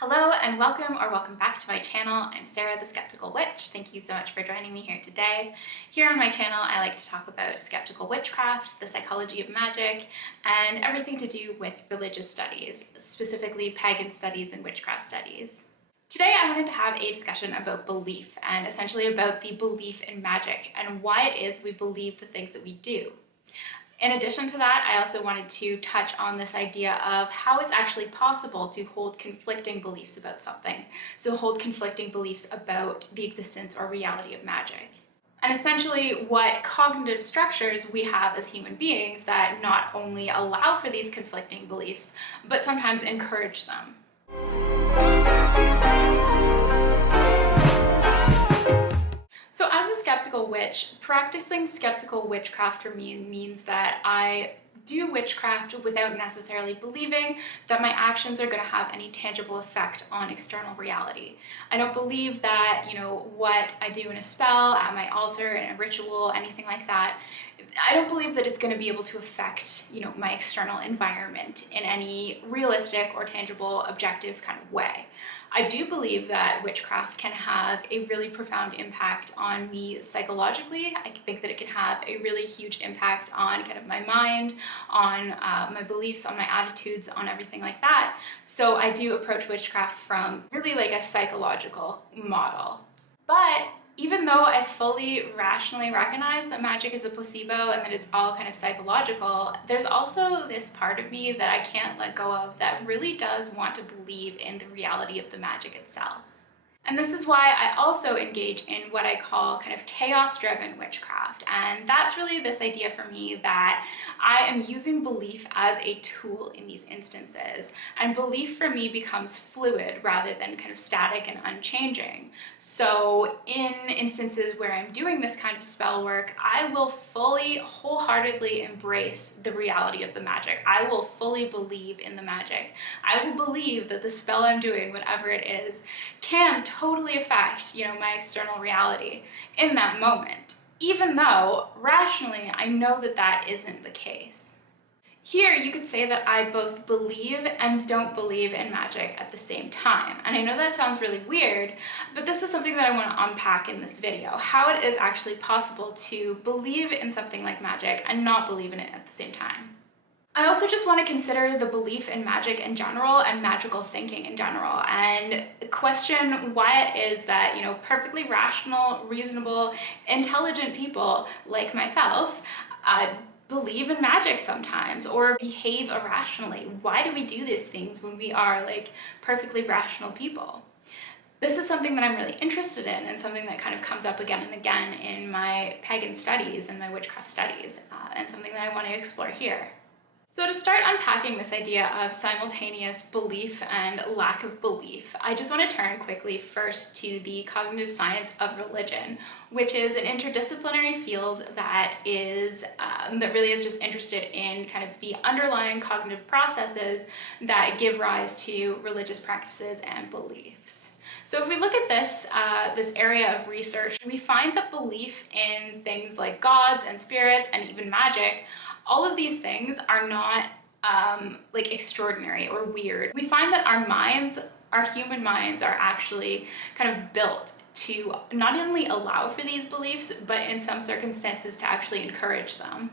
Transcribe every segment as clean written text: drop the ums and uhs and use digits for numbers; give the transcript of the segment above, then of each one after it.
Hello and welcome back to my channel. I'm Sarah, the Skeptical Witch. Thank you so much for joining me here today. Here on my channel, I like to talk about skeptical witchcraft, the psychology of magic, and everything to do with religious studies, specifically pagan studies and witchcraft studies. Today, I wanted to have a discussion about belief and essentially about the belief in magic and why it is we believe the things that we do. In addition to that, I also wanted to touch on this idea of how it's actually possible to hold conflicting beliefs about something. So hold conflicting beliefs about the existence or reality of magic. And essentially what cognitive structures we have as human beings that not only allow for these conflicting beliefs, but sometimes encourage them. So as a skeptical witch, practicing skeptical witchcraft for me means that I do witchcraft without necessarily believing that my actions are going to have any tangible effect on external reality. I don't believe that, what I do in a spell, at my altar, in a ritual, anything like that, I don't believe that it's going to be able to affect, my external environment in any realistic or tangible, objective kind of way. I do believe that witchcraft can have a really profound impact on me psychologically. I think that it can have a really huge impact on kind of my mind, on my beliefs, on my attitudes, on everything like that. So I do approach witchcraft from really like a psychological model. But even though I fully rationally recognize that magic is a placebo and that it's all kind of psychological, there's also this part of me that I can't let go of that really does want to believe in the reality of the magic itself. And this is why I also engage in what I call kind of chaos-driven witchcraft. And that's really this idea for me that I am using belief as a tool in these instances. And belief for me becomes fluid rather than kind of static and unchanging. So in instances where I'm doing this kind of spell work, I will fully, wholeheartedly embrace the reality of the magic. I will fully believe in the magic. I will believe that the spell I'm doing, whatever it is, can totally affect, my external reality in that moment, even though rationally I know that that isn't the case. Here you could say that I both believe and don't believe in magic at the same time. And I know that sounds really weird, but this is something that I want to unpack in this video, how it is actually possible to believe in something like magic and not believe in it at the same time. I also just want to consider the belief in magic in general and magical thinking in general and question why it is that, perfectly rational, reasonable, intelligent people like myself believe in magic sometimes or behave irrationally. Why do we do these things when we are like perfectly rational people? This is something that I'm really interested in and something that kind of comes up again and again in my pagan studies and my witchcraft studies and something that I want to explore here. So to start unpacking this idea of simultaneous belief and lack of belief, I just want to turn quickly first to the cognitive science of religion, which is an interdisciplinary field that really is just interested in kind of the underlying cognitive processes that give rise to religious practices and beliefs. So if we look at this area of research, we find that belief in things like gods and spirits and even magic, all of these things are not like extraordinary or weird. We find that our human minds are actually kind of built to not only allow for these beliefs, but in some circumstances to actually encourage them.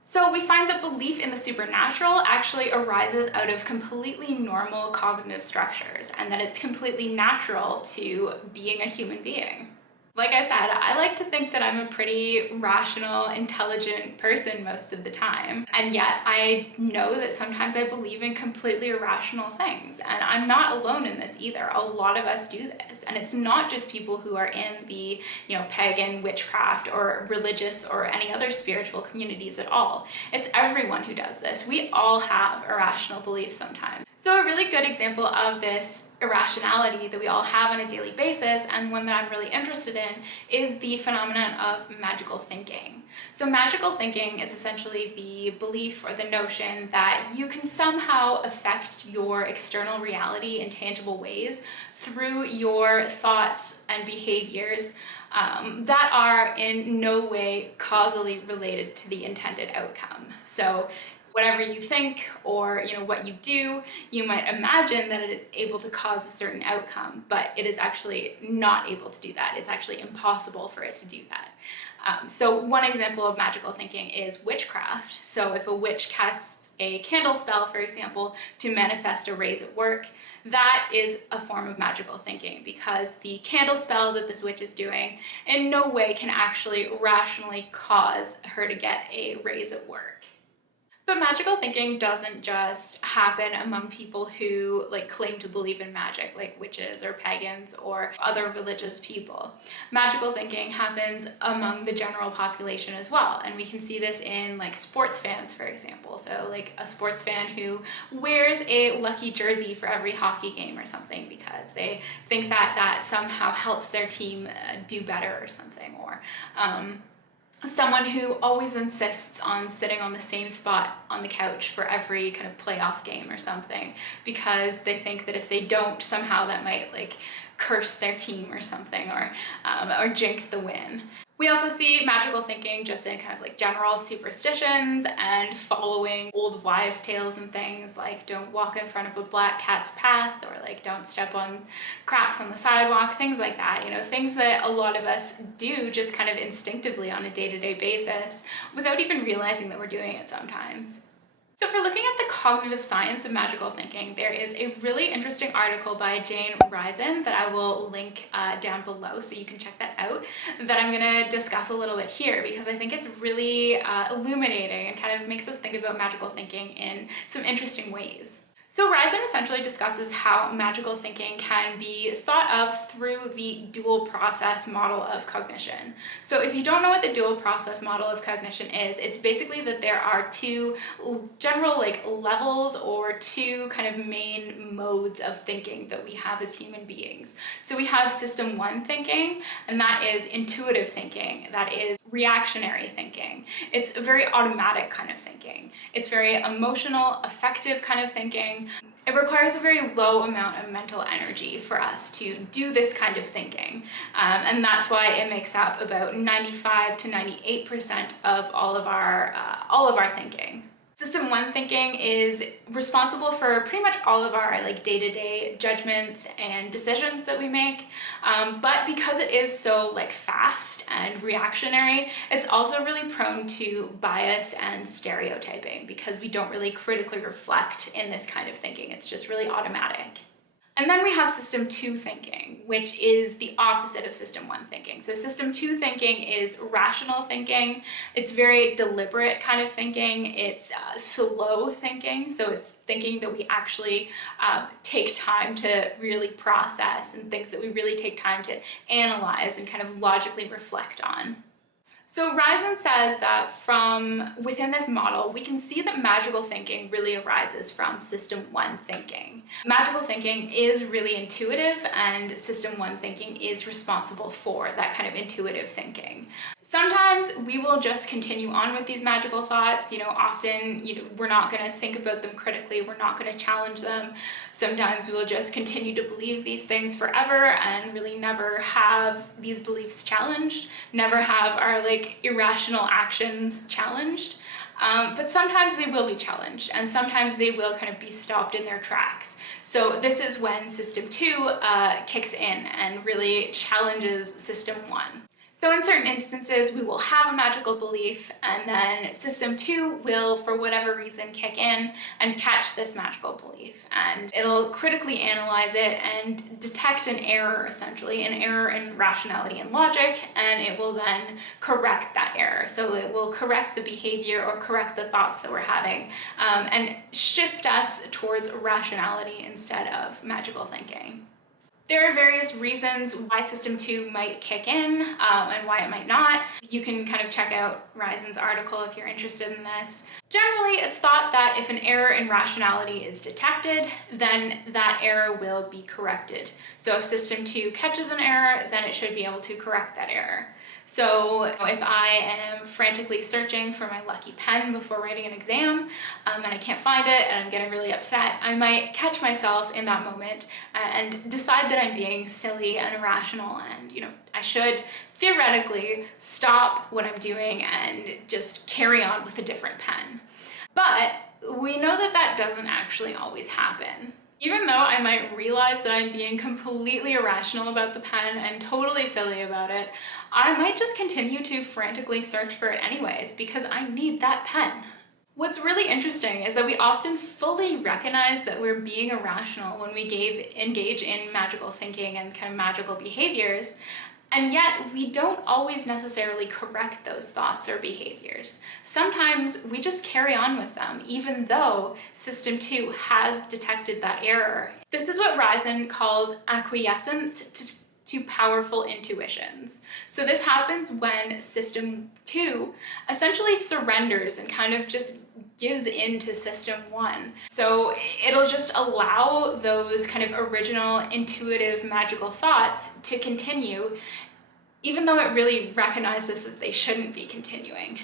So we find that belief in the supernatural actually arises out of completely normal cognitive structures and that it's completely natural to being a human being. Like I said, I like to think that I'm a pretty rational, intelligent person most of the time, and yet I know that sometimes I believe in completely irrational things, and I'm not alone in this either. A lot of us do this, and it's not just people who are in the, pagan, witchcraft, or religious, or any other spiritual communities at all. It's everyone who does this. We all have irrational beliefs sometimes. So a really good example of this irrationality that we all have on a daily basis, and one that I'm really interested in, is the phenomenon of magical thinking. So magical thinking is essentially the belief or the notion that you can somehow affect your external reality in tangible ways through your thoughts and behaviors that are in no way causally related to the intended outcome. So whatever you think or what you do, you might imagine that it is able to cause a certain outcome, but it is actually not able to do that. It's actually impossible for it to do that. So one example of magical thinking is witchcraft. So if a witch casts a candle spell, for example, to manifest a raise at work, that is a form of magical thinking, because the candle spell that this witch is doing in no way can actually rationally cause her to get a raise at work. But magical thinking doesn't just happen among people who claim to believe in magic, like witches or pagans or other religious people. Magical thinking happens among the general population as well, and we can see this in sports fans, for example. So a sports fan who wears a lucky jersey for every hockey game or something because they think that that somehow helps their team do better or something, or someone who always insists on sitting on the same spot on the couch for every kind of playoff game or something because they think that if they don't, somehow that might curse their team or something, or jinx the win. We also see magical thinking just in kind of general superstitions and following old wives' tales and things, like don't walk in front of a black cat's path, or don't step on cracks on the sidewalk, things like that. Things that a lot of us do just kind of instinctively on a day-to-day basis without even realizing that we're doing it sometimes. So if we're looking at the cognitive science of magical thinking, there is a really interesting article by Jane Risen that I will link down below so you can check that out, that I'm going to discuss a little bit here because I think it's really illuminating and kind of makes us think about magical thinking in some interesting ways. So Risen essentially discusses how magical thinking can be thought of through the dual process model of cognition. So if you don't know what the dual process model of cognition is, it's basically that there are two general levels or two kind of main modes of thinking that we have as human beings. So we have system one thinking, and that is intuitive thinking, that is reactionary thinking. It's a very automatic kind of thinking. It's very emotional, affective kind of thinking. It requires a very low amount of mental energy for us to do this kind of thinking. And that's why it makes up about 95 to 98% of all of our thinking. System one thinking is responsible for pretty much all of our day-to-day judgments and decisions that we make, but because it is so fast and reactionary, it's also really prone to bias and stereotyping because we don't really critically reflect in this kind of thinking. It's just really automatic. And then we have system two thinking, which is the opposite of system one thinking. So system two thinking is rational thinking. It's very deliberate kind of thinking. It's slow thinking. So it's thinking that we actually take time to really process, and things that we really take time to analyze and kind of logically reflect on. So Risen says that from within this model, we can see that magical thinking really arises from system one thinking. Magical thinking is really intuitive, and system one thinking is responsible for that kind of intuitive thinking. Sometimes we will just continue on with these magical thoughts. Often, we're not going to think about them critically. We're not going to challenge them. Sometimes we'll just continue to believe these things forever and really never have these beliefs challenged, never have our irrational actions challenged. But sometimes they will be challenged, and sometimes they will kind of be stopped in their tracks. So this is when system two kicks in and really challenges system one. So in certain instances, we will have a magical belief, and then system two will, for whatever reason, kick in and catch this magical belief. And it'll critically analyze it and detect an error, essentially, an error in rationality and logic, and it will then correct that error. So it will correct the behavior or correct the thoughts that we're having, and shift us towards rationality instead of magical thinking. There are various reasons why system two might kick in and why it might not. You can kind of check out Risen's article if you're interested in this. Generally, it's thought that if an error in rationality is detected, then that error will be corrected. So if system two catches an error, then it should be able to correct that error. So if I am frantically searching for my lucky pen before writing an exam, and I can't find it and I'm getting really upset, I might catch myself in that moment and decide that I'm being silly and irrational, and I should theoretically stop what I'm doing and just carry on with a different pen. But we know that that doesn't actually always happen. Even though I might realize that I'm being completely irrational about the pen and totally silly about it, I might just continue to frantically search for it anyways because I need that pen. What's really interesting is that we often fully recognize that we're being irrational when we engage in magical thinking and kind of magical behaviors, and yet we don't always necessarily correct those thoughts or behaviors. Sometimes we just carry on with them, even though System 2 has detected that error. This is what Risen calls acquiescence to powerful intuitions. So this happens when System 2 essentially surrenders and kind of just gives in to System 1. So it'll just allow those kind of original, intuitive, magical thoughts to continue, even though it really recognizes that they shouldn't be continuing.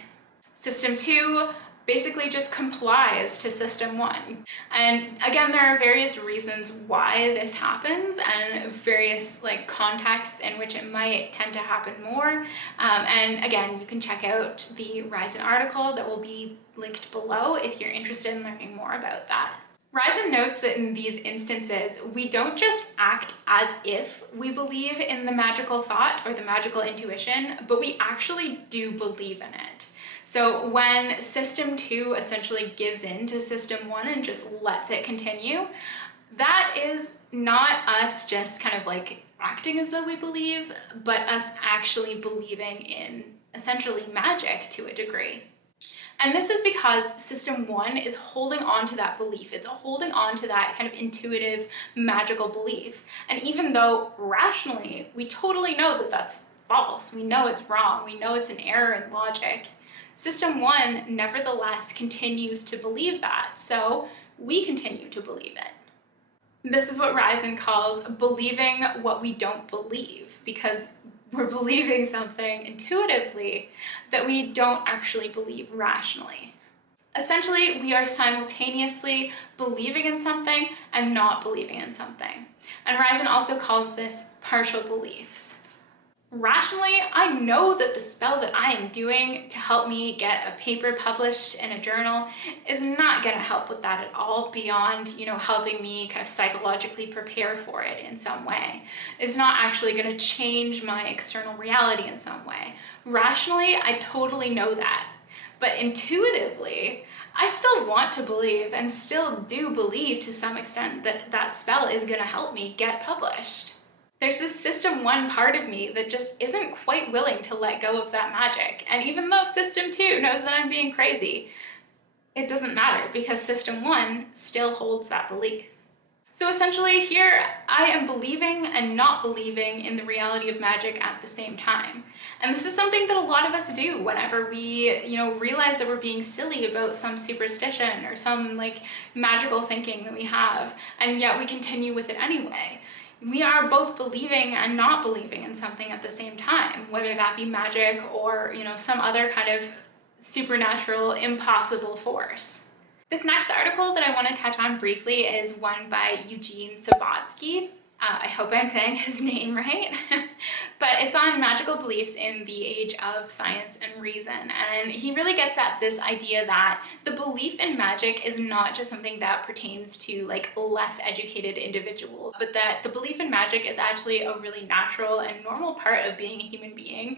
System 2 basically just complies to System 1. And again, there are various reasons why this happens and various contexts in which it might tend to happen more. And again, you can check out the Risen article that will be linked below if you're interested in learning more about that. Risen notes that in these instances, we don't just act as if we believe in the magical thought or the magical intuition, but we actually do believe in it. So when System 2 essentially gives in to System 1 and just lets it continue, that is not us just kind of acting as though we believe, but us actually believing in essentially magic to a degree. And this is because System 1 is holding on to that belief. It's holding on to that kind of intuitive, magical belief. And even though rationally, we totally know that that's false, we know it's wrong, we know it's an error in logic, System 1 nevertheless continues to believe that, so we continue to believe it. This is what Risen calls believing what we don't believe, because we're believing something intuitively that we don't actually believe rationally. Essentially, we are simultaneously believing in something and not believing in something. And Risen also calls this partial beliefs. Rationally, I know that the spell that I am doing to help me get a paper published in a journal is not going to help with that at all beyond, helping me kind of psychologically prepare for it in some way. It's not actually going to change my external reality in some way. Rationally, I totally know that. But intuitively, I still want to believe and still do believe to some extent that that spell is going to help me get published. There's this System 1 part of me that just isn't quite willing to let go of that magic. And even though System 2 knows that I'm being crazy, it doesn't matter because System 1 still holds that belief. So essentially here, I am believing and not believing in the reality of magic at the same time. And this is something that a lot of us do whenever we, realize that we're being silly about some superstition or some magical thinking that we have, and yet we continue with it anyway. We are both believing and not believing in something at the same time, whether that be magic or, some other kind of supernatural, impossible force. This next article that I want to touch on briefly is one by Eugene Sabatsky. I hope I'm saying his name right, but it's on magical beliefs in the age of science and reason. And he really gets at this idea that the belief in magic is not just something that pertains to less educated individuals, but that the belief in magic is actually a really natural and normal part of being a human being.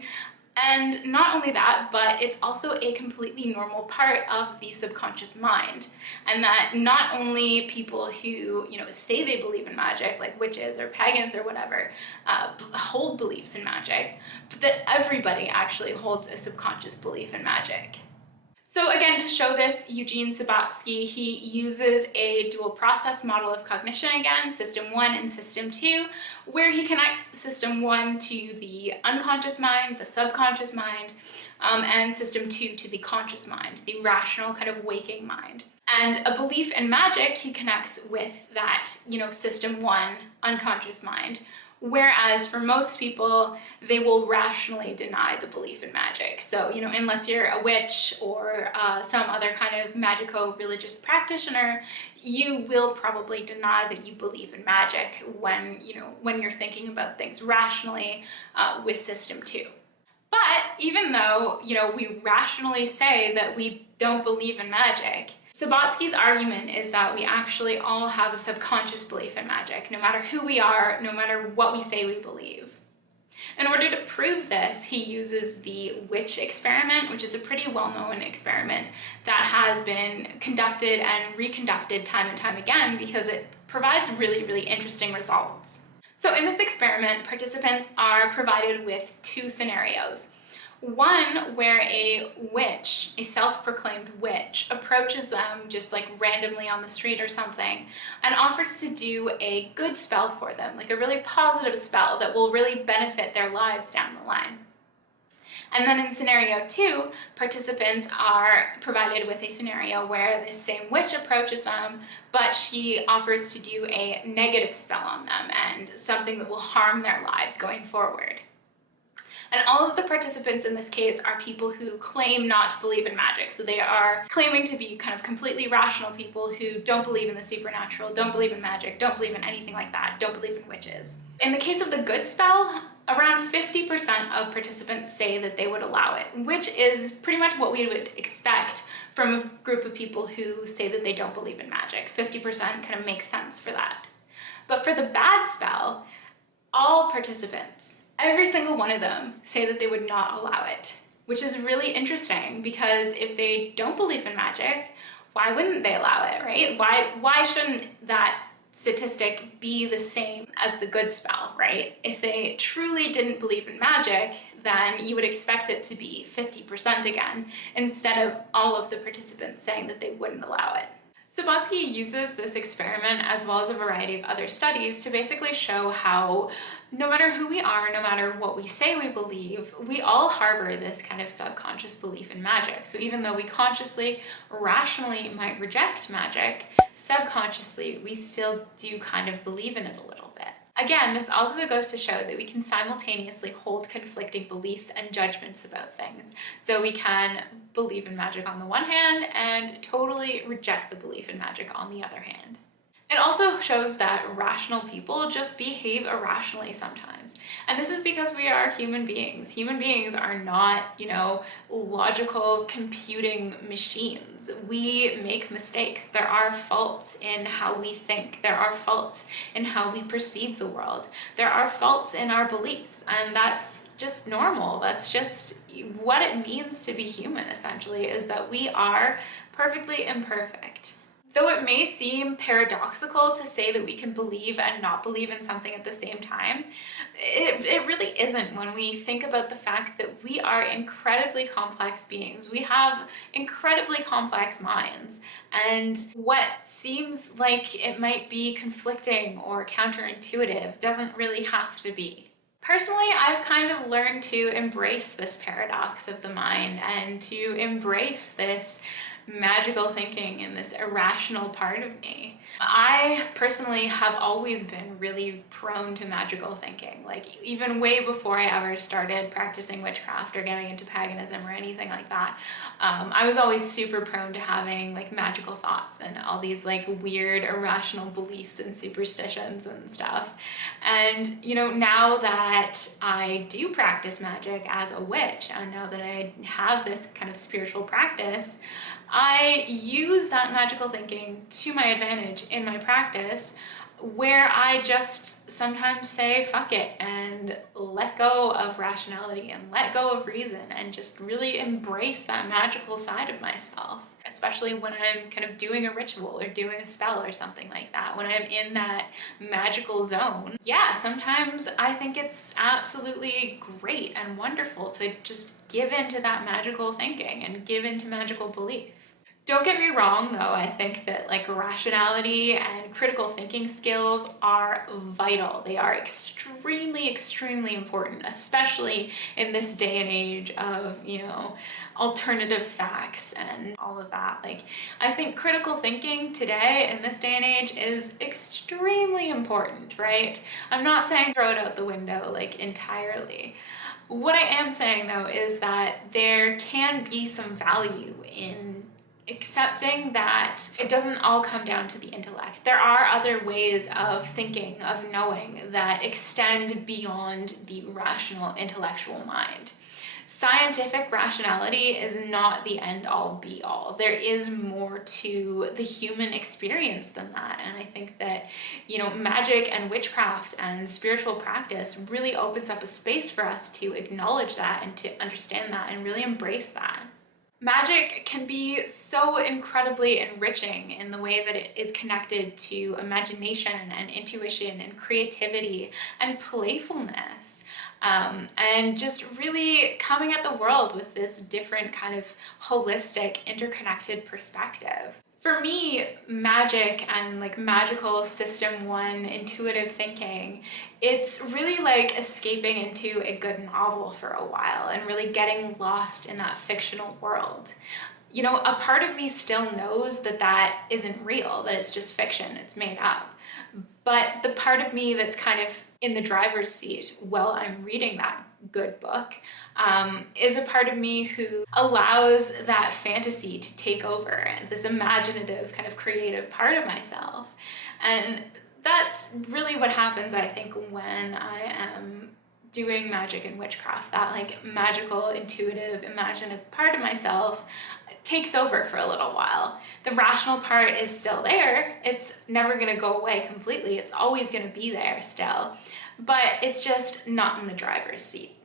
And not only that, but it's also a completely normal part of the subconscious mind. And that not only people who, say they believe in magic, like witches or pagans or whatever, hold beliefs in magic, but that everybody actually holds a subconscious belief in magic. So again, to show this, Eugene Sabatsky, he uses a dual process model of cognition again, System 1 and System 2, where he connects System 1 to the unconscious mind, the subconscious mind, and System 2 to the conscious mind, the rational kind of waking mind. And a belief in magic, he connects with that, System 1 unconscious mind. Whereas for most people, they will rationally deny the belief in magic. So, unless you're a witch or some other kind of magico-religious practitioner, you will probably deny that you believe in magic when you're thinking about things rationally with System 2. But even though, we rationally say that we don't believe in magic, Sabatsky's argument is that we actually all have a subconscious belief in magic, no matter who we are, no matter what we say we believe. In order to prove this, he uses the witch experiment, which is a pretty well-known experiment that has been conducted and reconducted time and time again because it provides really, really interesting results. So in this experiment, participants are provided with two scenarios. One where a witch, a self-proclaimed witch, approaches them just like randomly on the street or something and offers to do a good spell for them, like a really positive spell that will really benefit their lives down the line. And then in scenario two, participants are provided with a scenario where this same witch approaches them, but she offers to do a negative spell on them and something that will harm their lives going forward. And all of the participants in this case are people who claim not to believe in magic. So they are claiming to be kind of completely rational people who don't believe in the supernatural, don't believe in magic, don't believe in anything like that, don't believe in witches. In the case of the good spell, around 50% of participants say that they would allow it, which is pretty much what we would expect from a group of people who say that they don't believe in magic. 50% kind of makes sense for that. But for the bad spell, all participants, every single one of them, say that they would not allow it, which is really interesting because if they don't believe in magic, why wouldn't they allow it, right? Why shouldn't that statistic be the same as the good spell, right? If they truly didn't believe in magic, then you would expect it to be 50% again, instead of all of the participants saying that they wouldn't allow it. Sabatsky uses this experiment as well as a variety of other studies to basically show how no matter who we are, no matter what we say we believe, we all harbor this kind of subconscious belief in magic. So even though we consciously, rationally might reject magic, subconsciously we still do kind of believe in it a little bit. Again, this also goes to show that we can simultaneously hold conflicting beliefs and judgments about things. So we can believe in magic on the one hand and totally reject the belief in magic on the other hand. It also shows that rational people just behave irrationally sometimes. And this is because we are human beings. Human beings are not, logical computing machines. We make mistakes. There are faults in how we think. There are faults in how we perceive the world. There are faults in our beliefs, and that's just normal. That's just what it means to be human, essentially, is that we are perfectly imperfect. Though it may seem paradoxical to say that we can believe and not believe in something at the same time, it really isn't when we think about the fact that we are incredibly complex beings. We have incredibly complex minds, and what seems like it might be conflicting or counterintuitive doesn't really have to be. Personally, I've kind of learned to embrace this paradox of the mind and to embrace this magical thinking and this irrational part of me. I personally have always been really prone to magical thinking. Like even way before I ever started practicing witchcraft or getting into paganism or anything like that, I was always super prone to having like magical thoughts and all these like weird irrational beliefs and superstitions and stuff. And now that I do practice magic as a witch, and now that I have this kind of spiritual practice, I use that magical thinking to my advantage in my practice, where I just sometimes say fuck it and let go of rationality and let go of reason and just really embrace that magical side of myself, especially when I'm kind of doing a ritual or doing a spell or something like that. When I'm in that magical zone, yeah, sometimes I think it's absolutely great and wonderful to just give into that magical thinking and give into magical belief. Don't get me wrong though, I think that like rationality and critical thinking skills are vital. They are extremely, extremely important, especially in this day and age of, alternative facts and all of that. Like, I think critical thinking today in this day and age is extremely important, right? I'm not saying throw it out the window like entirely. What I am saying though is that there can be some value in accepting that it doesn't all come down to the intellect. There are other ways of thinking, of knowing, that extend beyond the rational intellectual mind. Scientific rationality is not the end-all be-all. There is more to the human experience than that. And I think that, magic and witchcraft and spiritual practice really opens up a space for us to acknowledge that and to understand that and really embrace that. Magic can be so incredibly enriching in the way that it is connected to imagination and intuition and creativity and playfulness. And just really coming at the world with this different kind of holistic, interconnected perspective. For me, magic and like magical system one intuitive thinking, it's really like escaping into a good novel for a while and really getting lost in that fictional world. A part of me still knows that that isn't real, that it's just fiction, it's made up. But the part of me that's kind of in the driver's seat while I'm reading that good book is a part of me who allows that fantasy to take over, and this imaginative kind of creative part of myself. And that's really what happens, I think, when I am doing magic and witchcraft. That like magical, intuitive, imaginative part of myself takes over for a little while. The rational part is still there. It's never going to go away completely. It's always going to be there still, but it's just not in the driver's seat.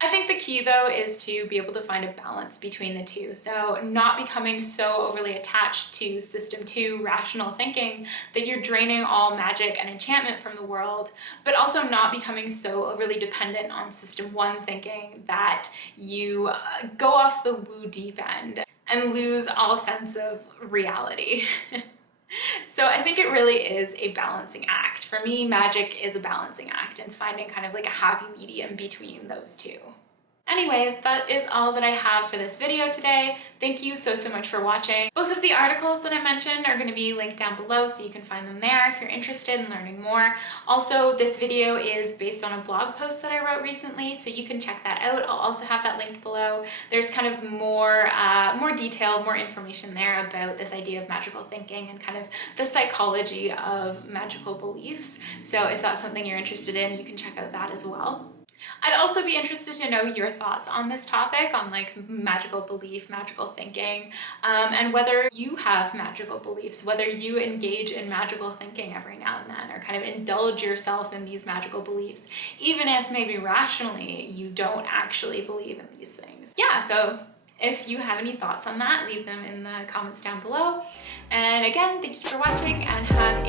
I think the key though is to be able to find a balance between the two. So not becoming so overly attached to system 2 rational thinking that you're draining all magic and enchantment from the world, but also not becoming so overly dependent on system 1 thinking that you go off the woo deep end and lose all sense of reality. So I think it really is a balancing act. For me, magic is a balancing act and finding kind of like a happy medium between those two. Anyway, that is all that I have for this video today. Thank you so much for watching. Both of the articles that I mentioned are going to be linked down below, so you can find them there if you're interested in learning more. Also, this video is based on a blog post that I wrote recently, so you can check that out. I'll also have that linked below. There's kind of more detail, more information there about this idea of magical thinking and kind of the psychology of magical beliefs. So if that's something you're interested in, you can check out that as well. I'd also be interested to know your thoughts on this topic, on like magical belief, magical thinking, and whether you have magical beliefs, whether you engage in magical thinking every now and then, or kind of indulge yourself in these magical beliefs, even if maybe rationally you don't actually believe in these things. Yeah, so if you have any thoughts on that, leave them in the comments down below. And again, thank you for watching and have